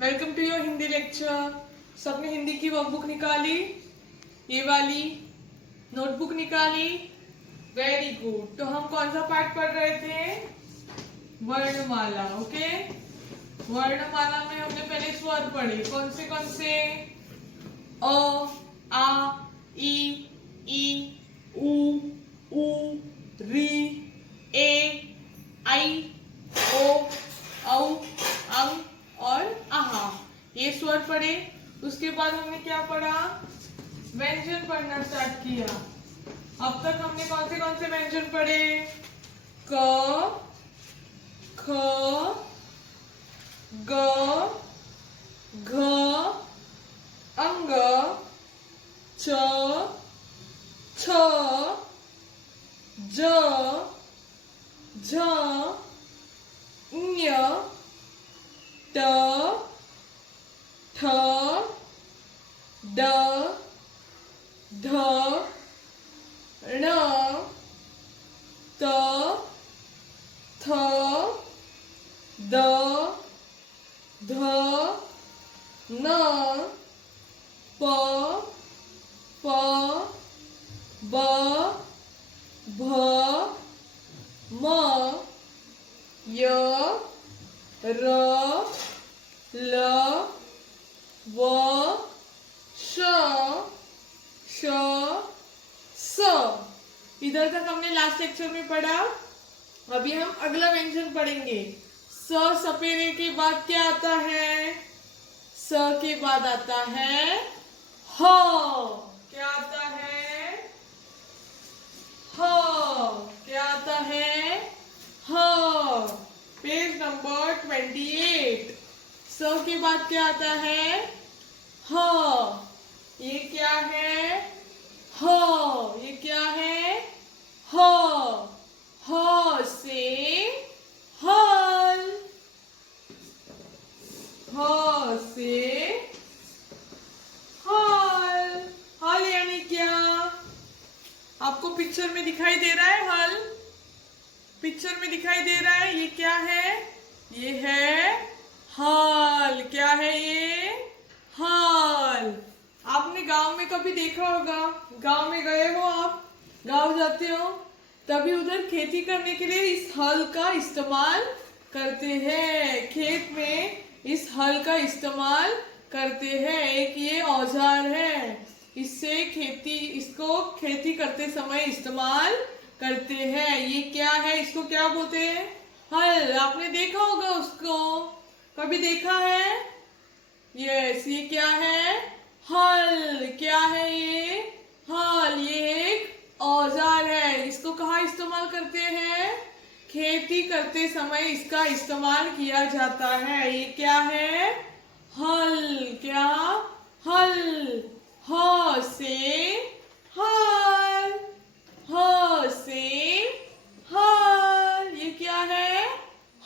Welcome to your Hindi lecture. सबने हिंदी की workbook निकाली, ये वाली नोटबुक निकाली। Very good. तो हम कौन सा पार्ट पढ़ रहे थे? वर्णमाला। ओके, वर्णमाला में हमने पहले स्वर पढ़े। कौन से? अ, आ, ई, उ, री, ए, आई, ओ, औ, अं और आहा, ये स्वर पढ़े। उसके बाद हमने क्या पढ़ा? व्यंजन पढ़ना स्टार्ट किया। अब तक हमने कौन से व्यंजन पढ़े? क, ख, ग, घ, अंग, च, छ, ज, झ, ञ, ट, ठ, ड, ध, ण, त, थ, द, ध, न, प, फ, ब, भ, म, य, र, ल, व, श, श, स। इधर तक हमने लास्ट लेक्चर में पढ़ा। अभी हम अगला व्यंजन पढ़ेंगे। स सपेरे के बाद क्या आता है? स के बाद आता है ह। क्या आता है? ह। क्या आता है? ह। Page number 28। स के बाद क्या आता है? ह। ये क्या है? ह। ये क्या है? ह। ह से हल। ह से हल। हल यानी क्या? आपको पिक्चर में दिखाई दे रहा है हल? पिक्चर में दिखाई दे रहा है। ये क्या है? ये है हल। क्या है ये? हल। आपने गांव में कभी देखा होगा, गांव में गए हो आप, गांव जाते हो, तभी उधर खेती करने के लिए इस हल का इस्तेमाल करते हैं। खेत में इस हल का इस्तेमाल करते हैं। एक ये औजार है, इसको खेती करते समय इस्तेमाल करते हैं। ये क्या है? इसको क्या बोलते हैं? हल। आपने देखा होगा उसको, कभी देखा है? यस, ये क्या है? हल। क्या है ये? हल। ये एक औजार है। इसको कहाँ इस्तेमाल करते हैं? खेती करते समय इसका इस्तेमाल किया जाता है। ये क्या है? हल। क्या? हल। ह से हल। ह से हल। ये क्या है?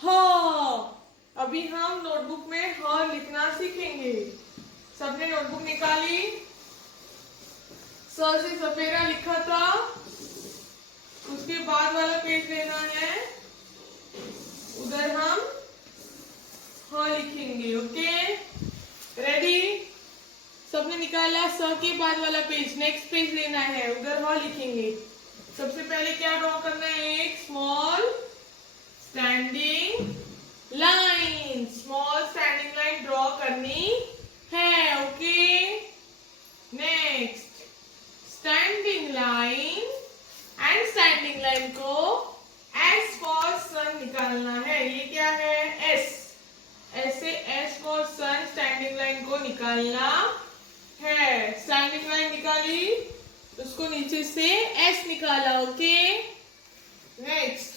ह। अभी हम नोटबुक में ह लिखना सीखेंगे। सबने नोटबुक निकाली? स से सपेरा लिखा था, उसके बाद वाला पेज लेना है, उधर हम ह लिखेंगे। Okay, ready? सबने निकाला? स के बाद वाला पेज, नेक्स्ट पेज लेना है, उधर ह लिखेंगे। सबसे पहले क्या ड्रॉ करना है? एक small standing line. Small standing line draw करनी है। Okay, next standing line, and standing line को एस फॉर सन निकालना है। ये क्या है? एस। ऐसे S for sun standing line को निकालना है। स्टैंडिंग लाइन निकाली, उसको नीचे से एस निकाला। Okay, next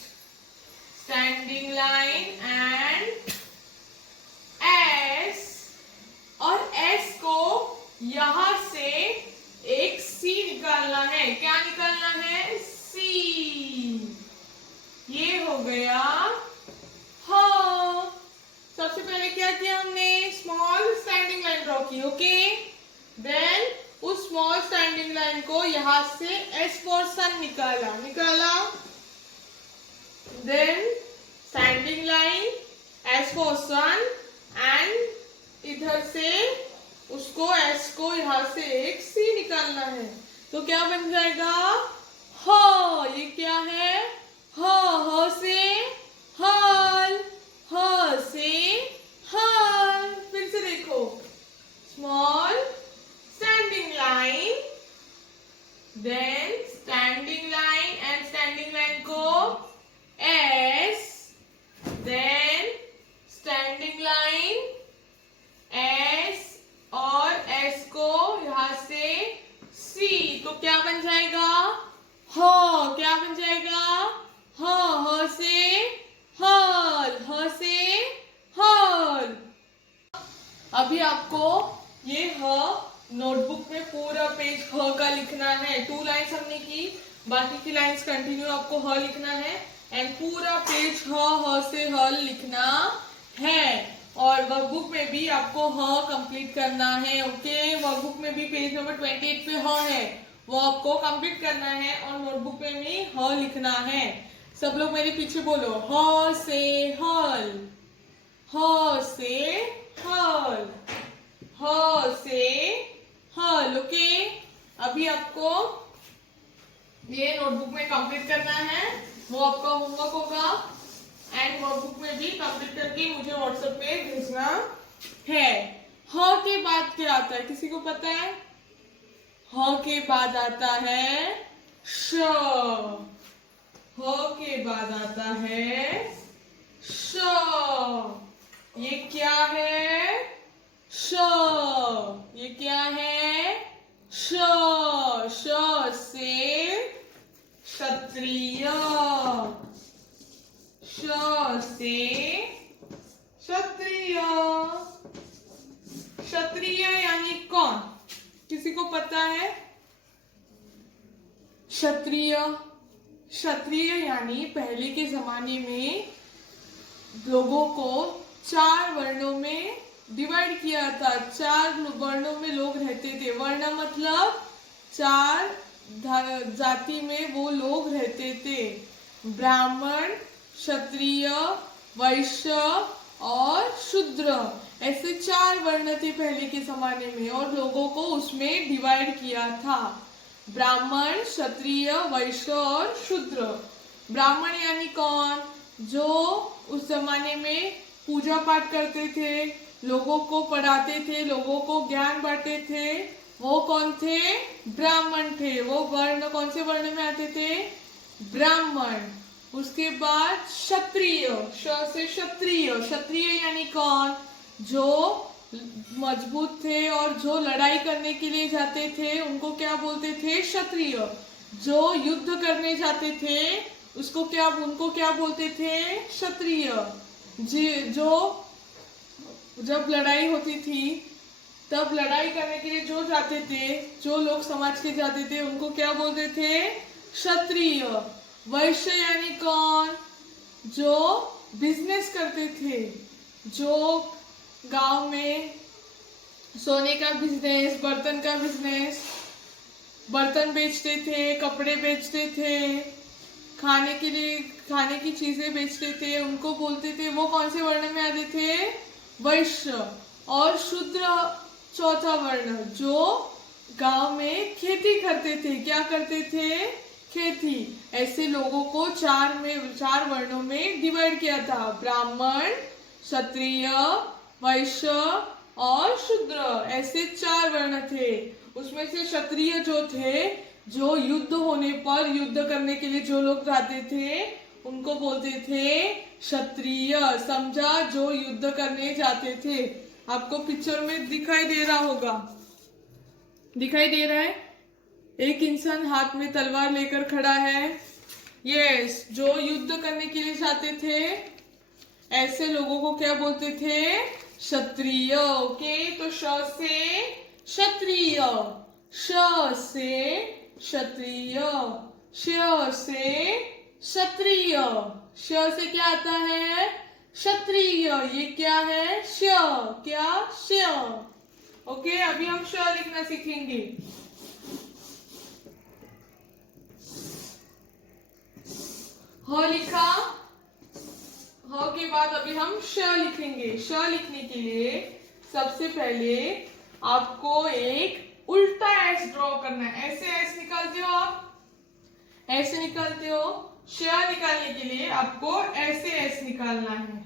standing line and S, और एस को यहां से एक सी निकालना है। क्या निकालना है? सी। ये हो गया हाँ। सबसे पहले क्या किया हमने? स्मॉल स्टैंडिंग लाइन ड्रॉ की। ओके, देन उस स्मॉल स्टैंडिंग लाइन को यहां से एस फॉर सन निकाला। Then standing line, S for sun, and S को यहाँ से एक सी निकालना है, तो क्या बन जाएगा? ह। ये क्या है? ह से हल, ह से हल। फिर से देखो, small standing line, then standing line and standing line को S, then standing line S और एस को यहां से सी, तो क्या बन जाएगा? ह। क्या बन जाएगा? ह से हल, ह से हल। अभी आपको ये ह नोटबुक में पूरा पेज ह का लिखना है। 2 लाइन्स हमने की, बाकी की लाइन्स कंटिन्यू आपको ह लिखना है एंड पूरा पेज ह से हल लिखना है। और वर्कबुक में भी आपको ह कंप्लीट करना है। ओके, वर्कबुक में भी पेज नंबर 28 पे ह है, वो आपको कंप्लीट करना है और नोटबुक में भी ह लिखना है। सब लोग मेरे पीछे बोलो, ह से हल, ह से हल, ह से हल। ओके, अभी आपको ये नोटबुक में कंप्लीट करना है, वो आपका होमवर्क होगा एंड वर्कबुक में भी कंप्लीट करके मुझे व्हाट्सएप पे भेजना है। ह के बाद क्या आता है, किसी को पता है? ह के बाद आता है श। ह के बाद आता है श। ये क्या है? श। ये क्या है? श। श से क्षत्रिय, श से क्षत्रिय। क्षत्रिय यानी कौन, किसी को पता है? क्षत्रिय, क्षत्रिय यानी पहले के जमाने में लोगों को 4 वर्णों में डिवाइड किया था। 4 वर्णों में लोग रहते थे। वर्ण मतलब 4 जाति में वो लोग रहते थे। ब्राह्मण, क्षत्रिय, वैश्य और शूद्र, ऐसे 4 वर्ण थे पहले के जमाने में और लोगों को उसमें डिवाइड किया था। ब्राह्मण, क्षत्रिय, वैश्य और शूद्र। ब्राह्मण यानी कौन? जो उस जमाने में पूजा पाठ करते थे, लोगों को पढ़ाते थे, लोगों को ज्ञान बांटते थे, वो कौन थे? ब्राह्मण थे। वो वर्ण कौन से वर्ण में आते थे? ब्राह्मण। उसके बाद क्षत्रिय, श से क्षत्रिय। क्षत्रिय यानी कौन? जो मजबूत थे और जो लड़ाई करने के लिए जाते थे उनको क्या बोलते थे? क्षत्रिय। जो युद्ध करने जाते थे उनको क्या बोलते थे? क्षत्रिय। जो जब लड़ाई होती थी तब लड़ाई करने के लिए जो जाते थे, जो लोग समाज के जाते थे उनको क्या बोलते थे? क्षत्रिय। वैश्य यानी कौन? जो बिजनेस करते थे, जो गांव में सोने का बिजनेस, बर्तन का बिजनेस, बर्तन बेचते थे, कपड़े बेचते थे, खाने के लिए खाने की चीजें बेचते थे, उनको बोलते थे, वो कौन से वर्ण में आते थे? वैश्य। और शूद्र चौथा वर्ण, जो गांव में खेती करते थे। क्या करते थे? खेती। ऐसे लोगों को 4 वर्णों में डिवाइड किया था। ब्राह्मण, क्षत्रिय, वैश्य और शूद्र, ऐसे 4 वर्ण थे। उसमें से क्षत्रिय जो थे, जो युद्ध होने पर युद्ध करने के लिए जो लोग जाते थे उनको बोलते थे क्षत्रिय। समझा? जो युद्ध करने जाते थे। आपको पिक्चर में दिखाई दे रहा होगा, दिखाई दे रहा है? एक इंसान हाथ में तलवार लेकर खड़ा है। यस, जो युद्ध करने के लिए जाते थे ऐसे लोगों को क्या बोलते थे? क्षत्रिय। ओके, तो श से क्षत्रिय, श से क्षत्रिय, श से क्षत्रिय। श से क्या आता है? क्षत्रिय। ये क्या है? श। क्या? श। ओके, अभी हम श लिखना सीखेंगे। ह लिखा, ह के बाद अभी हम श लिखेंगे। श लिखने के लिए सबसे पहले आपको एक उल्टा एस ड्रॉ करना है। ऐसे एस निकालते हो आप, ऐसे निकालते हो। श निकालने के लिए आपको ऐसे एस निकालना है।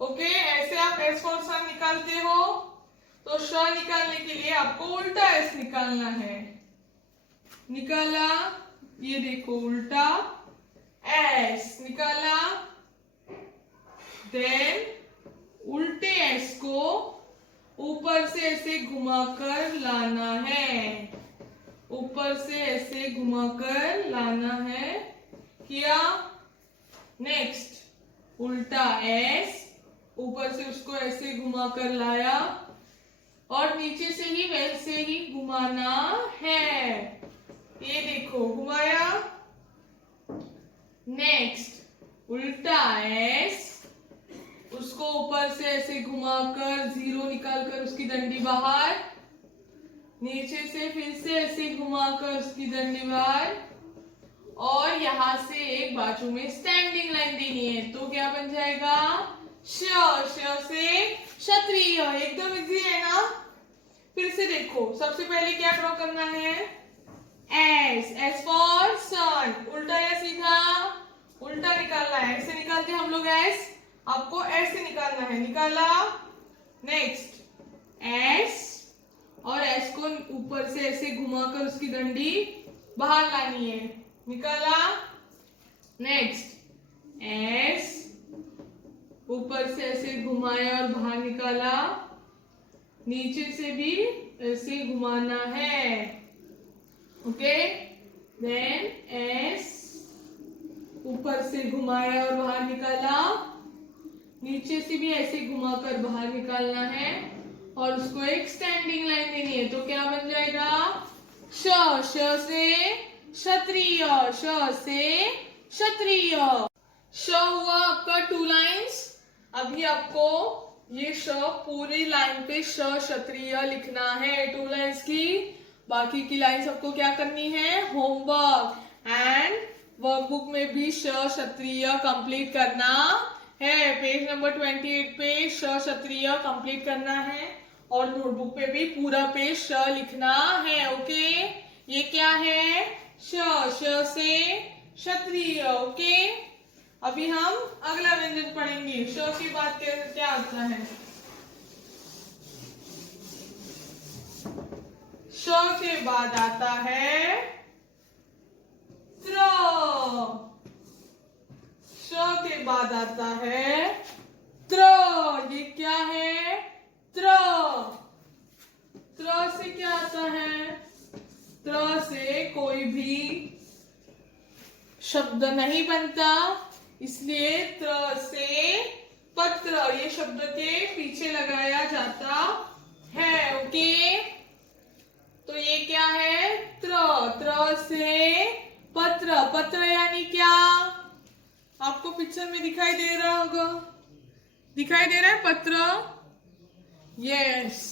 ओके, ऐसे आप एस फॉर सन निकालते हो, तो श निकालने के लिए आपको उल्टा एस निकालना है। निकाला, ये देखो उल्टा एस निकाला, देन उल्टे एस को ऊपर से ऐसे घुमाकर लाना है, ऊपर से ऐसे घुमाकर लाना है। किया, नेक्स्ट उल्टा एस, ऊपर से उसको ऐसे घुमाकर लाया और नीचे से ही वैसे ही घुमाना है। ये देखो घुमाया। नेक्स्ट उल्टा एस, उसको ऊपर से ऐसे घुमाकर जीरो निकालकर उसकी डंडी बाहर, नीचे से फिर से ऐसे घुमाकर उसकी डंडी बाहर, और यहां से एक बाजू में स्टैंडिंग लाइन देनी है। तो क्या बन जाएगा? श। श से क्षत्रिय। एकदम इजी है ना। फिर से देखो, सबसे पहले क्या ड्रॉ करना है? एस। एस फॉर सन। उल्टा या सीधा? उल्टा निकालना है। ऐसे निकालते हैं हम लोग एस, आपको ऐसे निकालना है। निकाला, नेक्स्ट एस, और एस को ऊपर से ऐसे घुमाकर उसकी डंडी बाहर लानी है। निकाला, नेक्स्ट एस, ऊपर से ऐसे घुमाया और बाहर निकाला, नीचे से भी ऐसे घुमाना है। ओके, देन एस, ऊपर से घुमाया और बाहर निकाला, नीचे से भी ऐसे घुमाकर बाहर निकालना है, और उसको एक स्टैंडिंग लाइन देनी है। तो क्या बन जाएगा? श। श से क्षत्रिय। श से क्षत्रिय। श हुआ आपका 2 लाइन्स। अभी आपको ये श पूरी लाइन पे श क्षत्रिय लिखना है 2 लाइन्स की। बाकी की लाइन्स आपको क्या करनी है? होमवर्क एंड वर्कबुक में भी श क्षत्रिय कंप्लीट करना है। पेज नंबर 28 पे श क्षत्रिय कंप्लीट करना है, और नोटबुक पे भी पूरा पेज श लिखना है। ओके, ये क्या है? श। श से क्षत्रिय। ओके, अभी हम अगला व्यंजन पढ़ेंगे। श के बाद क्या आता है? श के बाद आता है त्र। श के बाद आता है त्र। ये क्या है? त्र। त्र से क्या आता है? त्र से कोई भी शब्द नहीं बनता, इसलिए त्र से पत्र ये शब्द के पीछे लगाया जाता है। ओके, तो ये क्या है? त्र। त्र से पत्र। पत्र यानी क्या? आपको पिक्चर में दिखाई दे रहा होगा, दिखाई दे रहा है पत्र? यस।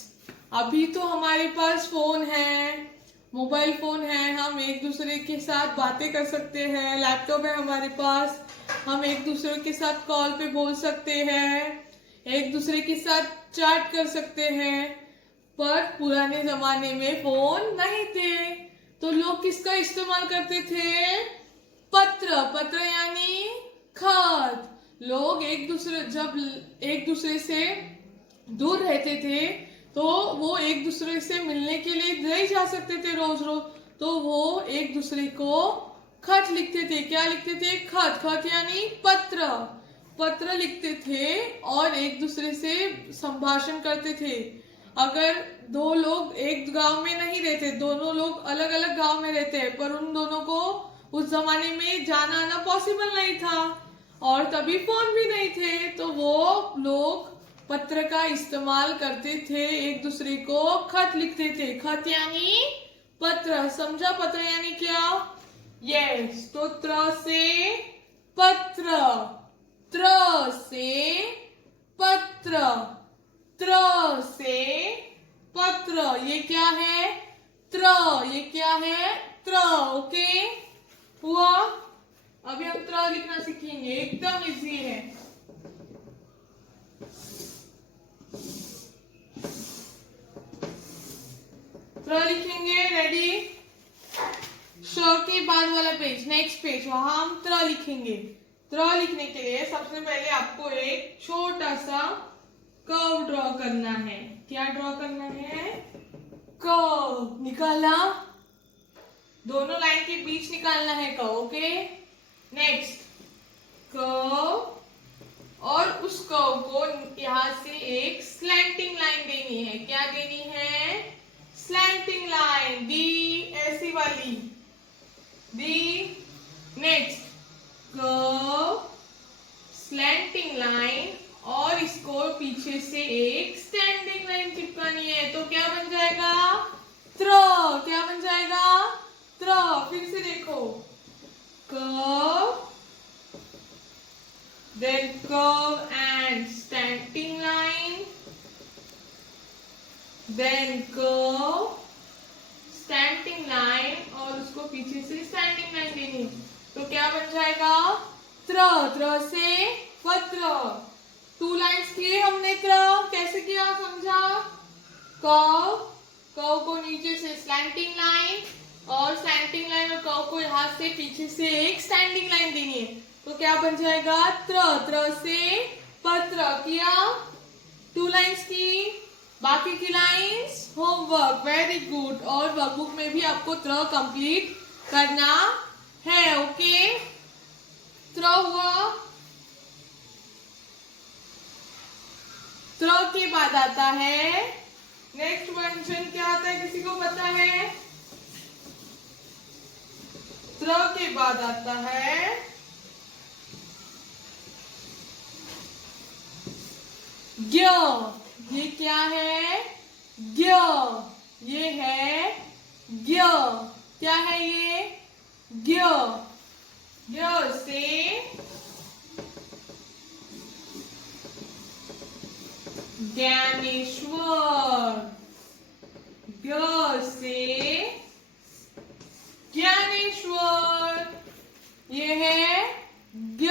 अभी तो हमारे पास फोन है, मोबाइल फोन है, हम एक दूसरे के साथ बातें कर सकते हैं। लैपटॉप है हमारे पास, हम एक दूसरे के साथ कॉल पे बोल सकते हैं, एक दूसरे के साथ चैट कर सकते हैं। पर पुराने जमाने में फोन नहीं थे, तो लोग किसका इस्तेमाल करते थे? पत्र। पत्र यानी खत। लोग जब एक दूसरे से दूर रहते थे, तो वो एक दूसरे से मिलने के लिए नहीं जा सकते थे रोज रोज, तो वो एक दूसरे को खत लिखते थे। क्या लिखते थे? खत। खत यानी पत्र। पत्र लिखते थे और एक दूसरे से संभाषण करते थे। अगर 2 लोग एक गांव में नहीं रहते, दोनों लोग अलग अलग गांव में रहते हैं, पर उन दोनों को उस जमाने में जाना आना पॉसिबल नहीं था, और तभी फोन भी नहीं थे, तो वो लोग पत्र का इस्तेमाल करते थे, एक दूसरे को खत लिखते थे। खत यानी पत्र। समझा? पत्र यानी क्या? यस। तो त्र से पत्र। त्र से पत्र। त्र से पत्र। ये क्या है? त्र। ये क्या है? त्र। ओके, हुआ? अभी हम त्र लिखना सीखेंगे, एकदम इजी है। त्र लिखेंगे, रेडी। श के बाद वाला पेज, नेक्स्ट पेज, वहां हम त्र लिखेंगे। त्र लिखने के लिए सबसे पहले आपको एक छोटा सा कर्व ड्रॉ करना है। क्या ड्रॉ करना है? कर्व। निकाला, दोनों लाइन के बीच निकालना है कर्व, ओके। नेक्स्ट कर्व, और उस कर्व को यहां से एक स्लैंटिंग लाइन देनी है। क्या देनी है? स्लैंटिंग लाइन, दी ऐसी वाली, दी। नेक्स्ट कर्व, स्लैंटिंग लाइन, और इसको पीछे से एक स्टैंडिंग लाइन चिपकानी है। तो क्या बन जाएगा? त्र। क्या बन जाएगा? त्र। फिर से देखो, curve, then curve and standing line, then curve, standing line, और उसको पीछे से standing line देनी। तो क्या बन जाएगा? त्र। त्र से पत्र। 2 लाइन्स किए हमने त्र। कैसे किया समझा? कर्व, कर्व को नीचे से स्लैंटिंग लाइन, और स्लैंटिंग लाइन और कर्व को यहां से पीछे से एक स्टैंडिंग लाइन देनी है। तो क्या बन जाएगा? त्र। त्र से पत्र किया, 2 लाइन्स की। बाकी की लाइन्स होमवर्क, वेरी गुड। और वर्कबुक में भी आपको त्र कंप्लीट करना है, ओके। त्र हुआ। त्र के बाद आता है नेक्स्ट व्यंजन। क्या आता है, किसी को पता है? त्र के बाद आता है ज्ञ। ये क्या है? ज्ञ। ये है ज्ञ। क्या है ये? ज्ञ। ज्ञ से ज्ञानेश्वर। ज्ञ से ज्ञानेश्वर। ये है ज्ञ।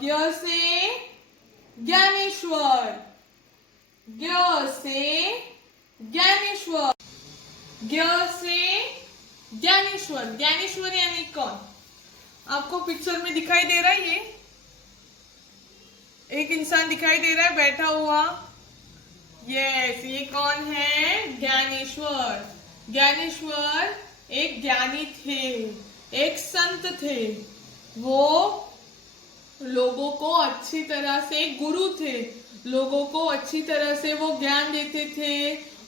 ज्ञ से ज्ञानेश्वर। ज्ञ से ज्ञानेश्वर। ज्ञ से ज्ञानेश्वर। ज्ञानेश्वर यानी कौन? आपको पिक्चर में दिखाई दे रहा है। ये एक इंसान दिखाई दे रहा है बैठा हुआ। यस, ये कौन है? ज्ञानेश्वर। ज्ञानेश्वर एक ज्ञानी थे, एक संत थे। वो लोगों को अच्छी तरह से, गुरु थे, लोगों को अच्छी तरह से वो ज्ञान देते थे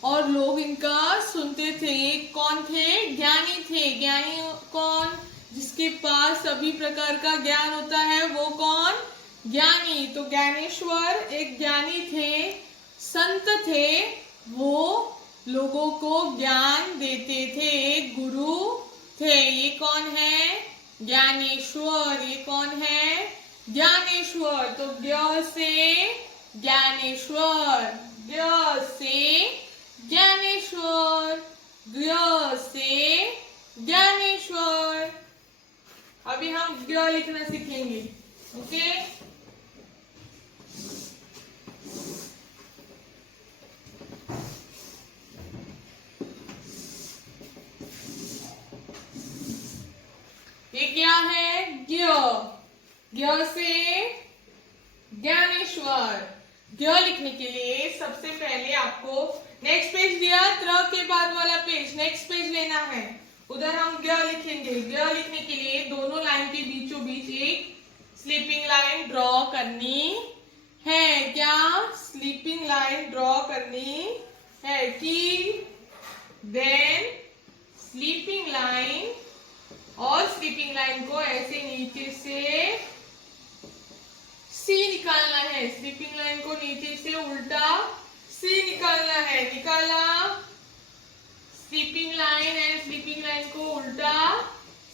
और लोग इनका सुनते थे। ये कौन थे? ज्ञानी थे। ज्ञानी कौन? जिसके पास सभी प्रकार का ज्ञान होता है, वो कौन? ज्ञानी। तो ज्ञानेश्वर एक ज्ञानी थे, संत थे। वो लोगों को ज्ञान देते थे, एक गुरु थे। ये कौन है? ज्ञानेश्वर। ये कौन है? ज्ञानेश्वर। तो ज्ञ से ज्ञानेश्वर। ज्ञ से ज्ञानेश्वर। ज्ञ से ज्ञानेश्वर। अभी हम ज्ञ लिखना सीखेंगे, ओके। ये क्या है? ज्ञ। ज्ञ से ज्ञानेश्वर। ज्ञ लिखने के लिए सबसे पहले आपको नेक्स्ट पेज दिया, त्र के बाद वाला पेज, नेक्स्ट पेज लेना है। उधर हम ज्ञ लिखेंगे। ज्ञ लिखने के लिए दोनों लाइन के बीचों बीच एक स्लीपिंग लाइन ड्रॉ करनी है। क्या? स्लीपिंग लाइन ड्रॉ करनी है कि देन स्लीपिंग लाइन, और स्लीपिंग लाइन को ऐसे नीचे से सी निकालना है। स्लीपिंग लाइन को नीचे से उल्टा सी निकालना है। निकाला, sleeping line and sleeping line को उल्टा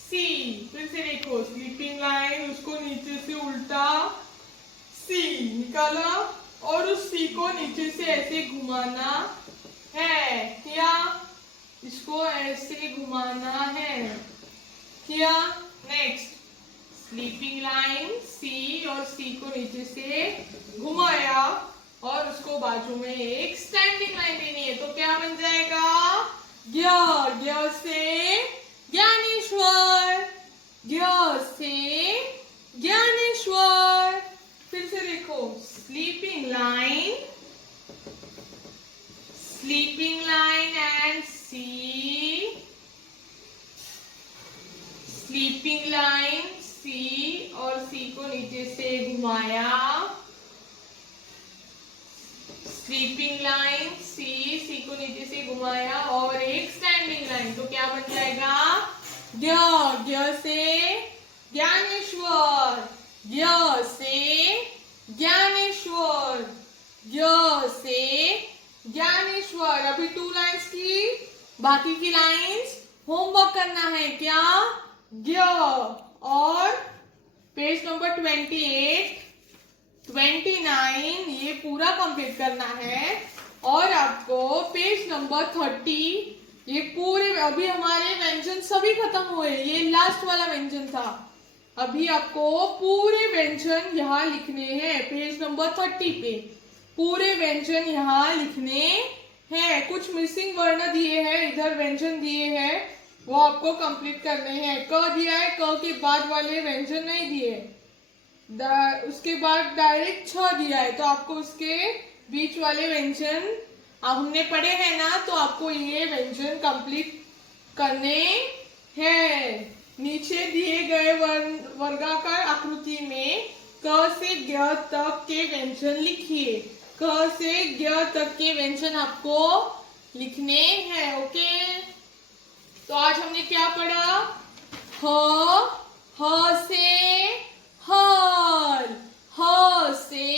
सी। फिर से देखो, स्लीपिंग लाइन, उसको नीचे से उल्टा सी निकाला, और उस सी को नीचे से ऐसे घुमाना है। क्या? इसको ऐसे घुमाना है। किया? नेक्स्ट स्लीपिंग लाइन सी, और सी को नीचे से घुमाया, और उसको बाजू में एक स्टैंडिंग लाइन देनी है। तो क्या बन जाएगा? ज्ञ, ज्ञ से ज्ञानेश्वर, ज्ञ से ज्ञानेश्वर। फिर से देखो, sleeping line, sleeping line and C, sleeping line C, और सी को नीचे से घुमाया, स्लीपिंग लाइन सी, सी को नीचे से घुमाया, और एक स्टैंडिंग लाइन। तो क्या बन जाएगा? ज्ञ, ज्ञ से ज्ञानेश्वर, ज्ञ से ज्ञानेश्वर, ज्ञ से ज्ञानेश्वर। अभी 2 लाइन्स की, बाकी की लाइन्स होमवर्क करना है। क्या? ज्ञ। और पेज नंबर 28, 29 ये पूरा कंप्लीट करना है। और आपको पेज नंबर 30 ये पूरे, अभी हमारे व्यंजन सभी खत्म हुए, ये लास्ट वाला व्यंजन था। अभी आपको पूरे व्यंजन यहाँ लिखने हैं। पेज नंबर 30 पे पूरे व्यंजन यहाँ लिखने हैं। कुछ मिसिंग वर्ण दिए हैं, इधर व्यंजन दिए हैं, वो आपको कंप्लीट करने हैं। क दिया है, क के बाद वाले व्यंजन नहीं दिए, उसके बाद डायरेक्ट छ दिया है, तो आपको उसके बीच वाले व्यंजन हमने पढ़े हैं ना, तो आपको ये व्यंजन कंप्लीट करने हैं। नीचे दिए गए वर्गाकार आकृति में क से ज्ञ तक के व्यंजन लिखिए। क से ज्ञ तक के व्यंजन आपको लिखने हैं। ओके, तो आज हमने क्या पढ़ा? ह से हल, ह से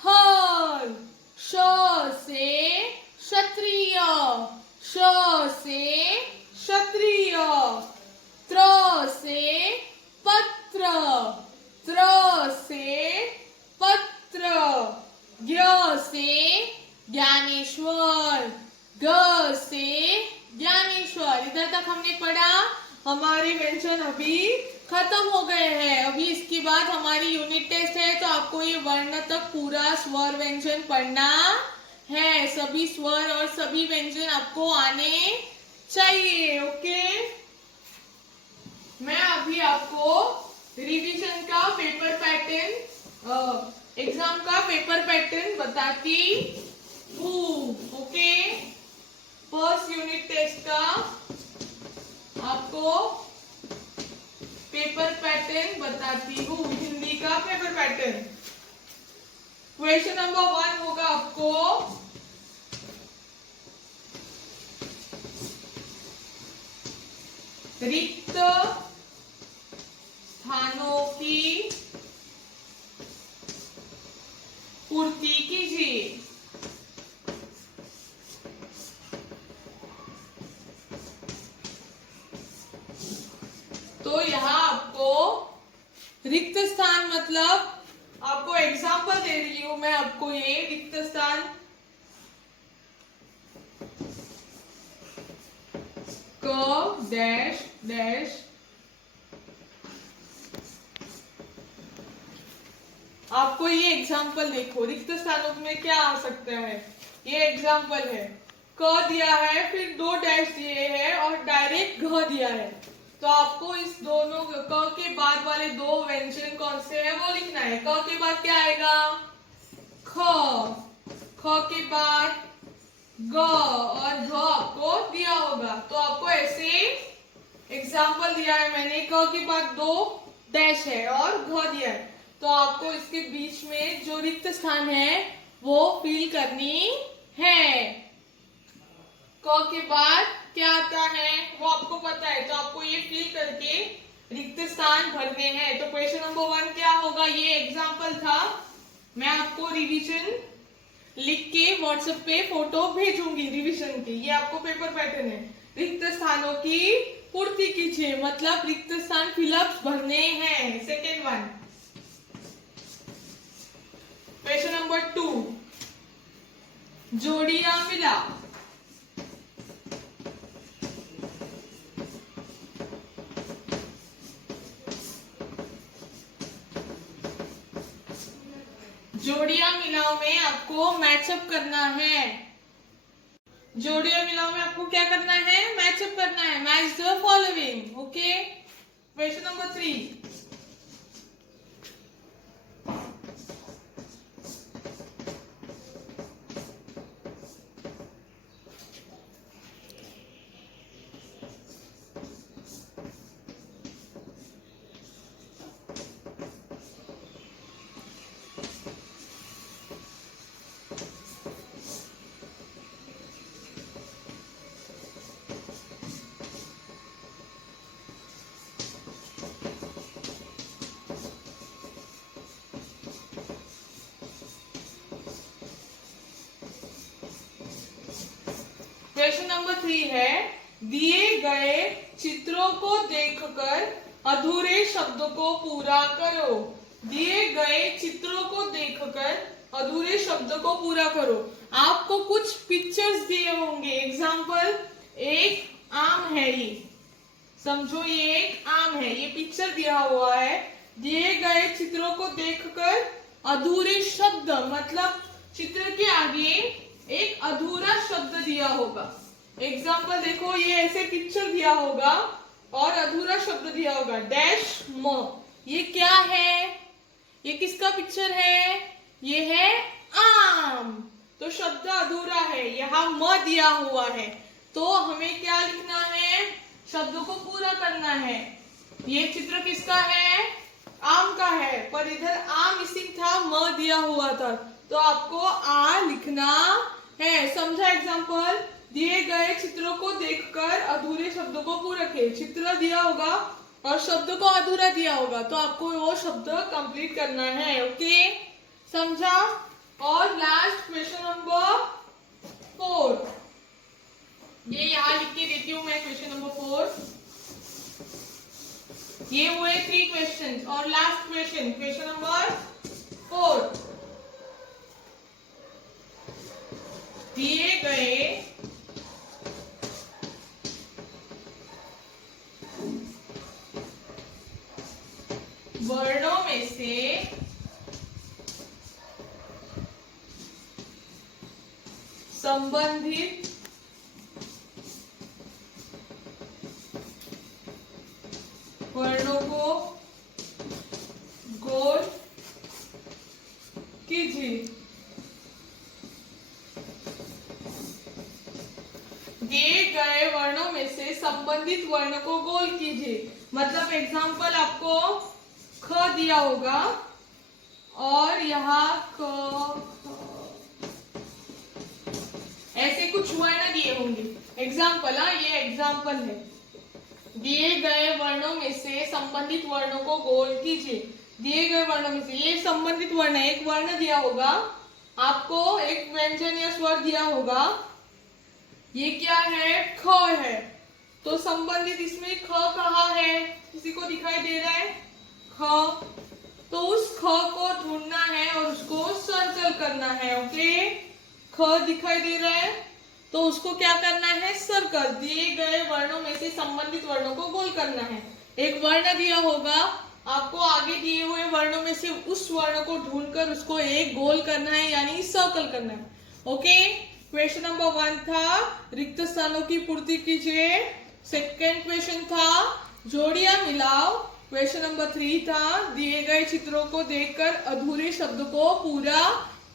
हल, श से क्षत्रिय, श से क्षत्रिय, त्र से पत्र, त्र से पत्र, ज्ञ से ज्ञानेश्वर, ग से ज्ञानेश्वर। इधर तक हमने पढ़ा। हमारे व्यंजन अभी खत्म हो गए हैं। अभी इसके बाद हमारी यूनिट टेस्ट है, तो आपको ये वर्ण तक पूरा स्वर व्यंजन पढ़ना है। सभी स्वर और सभी व्यंजन आपको आने चाहिए। ओके, मैं अभी आपको रिवीजन का पेपर पैटर्न, एग्जाम का पेपर पैटर्न बताती हूँ। ओके, फर्स्ट यूनिट टेस्ट का आपको पेपर पैटर्न बताती हूँ। हिंदी का पेपर पैटर्न। क्वेश्चन नंबर 1 होगा आपको रिक्त स्थानों की पूर्ति कीजिए। तो यहाँ आपको रिक्त स्थान मतलब, आपको एग्जाम्पल दे रही हूं मैं आपको, ये रिक्त स्थान क डैश डैश, आपको ये एग्जाम्पल देखो, रिक्त स्थानों में क्या आ सकता है। ये एग्जाम्पल है, क दिया है, फिर 2 डैश दिए हैं और डायरेक्ट घ दिया है। तो आपको इस दोनों क के बाद वाले 2 व्यंजन कौन से हैं वो लिखना है। क के बाद क्या आएगा? ख, ख के बाद ग, और घ आपको दिया होगा। तो आपको ऐसे एग्जाम्पल दिया है मैंने, क के बाद 2 डैश है और घ दिया है, तो आपको इसके बीच में जो रिक्त स्थान है वो फिल करनी है। क के बाद क्या आता है वो आपको पता है, तो आपको ये फिल करके रिक्त स्थान भरने हैं। तो क्वेश्चन नंबर 1 क्या होगा? ये एग्जाम्पल था, मैं आपको रिवीजन लिख के व्हाट्सएप पे फोटो भेजूंगी रिवीजन की। ये आपको पेपर पैटर्न है। रिक्त स्थानों की पूर्ति कीजिए, मतलब रिक्त स्थान फिलअप भरने हैं। सेकेंड वन, क्वेश्चन नंबर 2, जोड़ियां मिला। जोड़ियां मिलाओ में आपको मैचअप करना है। जोड़ियां मिलाओ में आपको क्या करना है, मैचअप करना है, match the following. Okay, question number 3। Question number 3 है, दिए गए चित्रों को देखकर अधूरे शब्द को पूरा करो। दिए गए चित्रों को देखकर अधूरे शब्द को पूरा करो। आपको कुछ पिक्चर्स दिए होंगे। एग्जाम्पल, एक आम है, ये समझो, ये एक आम है, ये पिक्चर दिया हुआ है। दिए गए चित्रों को देखकर अधूरे शब्द मतलब चित्र के आगे एक अधूरा शब्द दिया होगा। एग्जाम्पल देखो, ये ऐसे पिक्चर दिया होगा और अधूरा शब्द दिया होगा, डैश म। ये क्या है, ये किसका पिक्चर है, ये है आम, तो शब्द अधूरा है, यहाँ म दिया हुआ है, तो हमें क्या लिखना है, शब्दों को पूरा करना है। ये चित्र किसका है, आम का है, पर इधर आ मिसिंग था, म दिया हुआ था, तो आपको आ लिखना है। समझा एग्जाम्पल, दिए गए चित्रों को देखकर अधूरे शब्दों को पूरा किए। चित्र दिया होगा और शब्द को अधूरा दिया होगा, तो आपको वो शब्द कंप्लीट करना है। ओके, समझा। और लास्ट क्वेश्चन नंबर 4, ये यहाँ लिख के देती हूँ मैं। क्वेश्चन नंबर 4, ये हुए 3 क्वेश्चन और लास्ट क्वेश्चन, क्वेश्चन नंबर 4। दिए गए वर्णों में से संबंधित वर्णों को गोल कीजिए। दिए गए वर्णों में से संबंधित वर्ण को गोल कीजिए। मतलब एग्जाम्पल, आपको ख दिया होगा और यहाँ ऐसे कुछ वर्ण दिए होंगे। एग्जाम्पल, ये एग्जाम्पल है। दिए गए वर्णों में से संबंधित वर्णों को गोल कीजिए। दिए गए वर्णों में से ये संबंधित वर्ण है, एक वर्ण दिया होगा आपको, एक व्यंजन या स्वर दिया होगा। ये क्या है, ख है, तो संबंधित इसमें ख कहाँ है, किसी को दिखाई दे रहा है, ख, तो उस ख को ढूंढना है और उसको सर्कल करना है। ओके, ख दिखाई दे रहा है तो उसको क्या करना है, सर्कल। दिए गए वर्णों में से संबंधित वर्णों को गोल करना है। एक वर्ण दिया होगा आपको, आगे दिए हुए वर्णों में से उस वर्ण को ढूंढकर उसको एक गोल करना है, यानी सर्कल करना है। ओके, क्वेश्चन नंबर 1 था रिक्त स्थानों की पूर्ति कीजिए। सेकेंड क्वेश्चन था जोड़ियां मिलाओ। क्वेश्चन नंबर 3 था दिए गए चित्रों को देखकर अधूरे शब्द को पूरा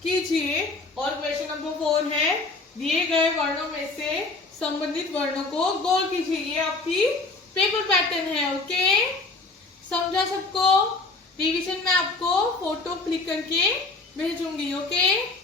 कीजिए। और क्वेश्चन नंबर 4 है दिए गए वर्णों में से संबंधित वर्णों को गोल कीजिए। ये आपकी पेपर पैटर्न है। ओके, समझा सबको? रिवीजन में आपको फोटो क्लिक करके भेजूंगी। ओके।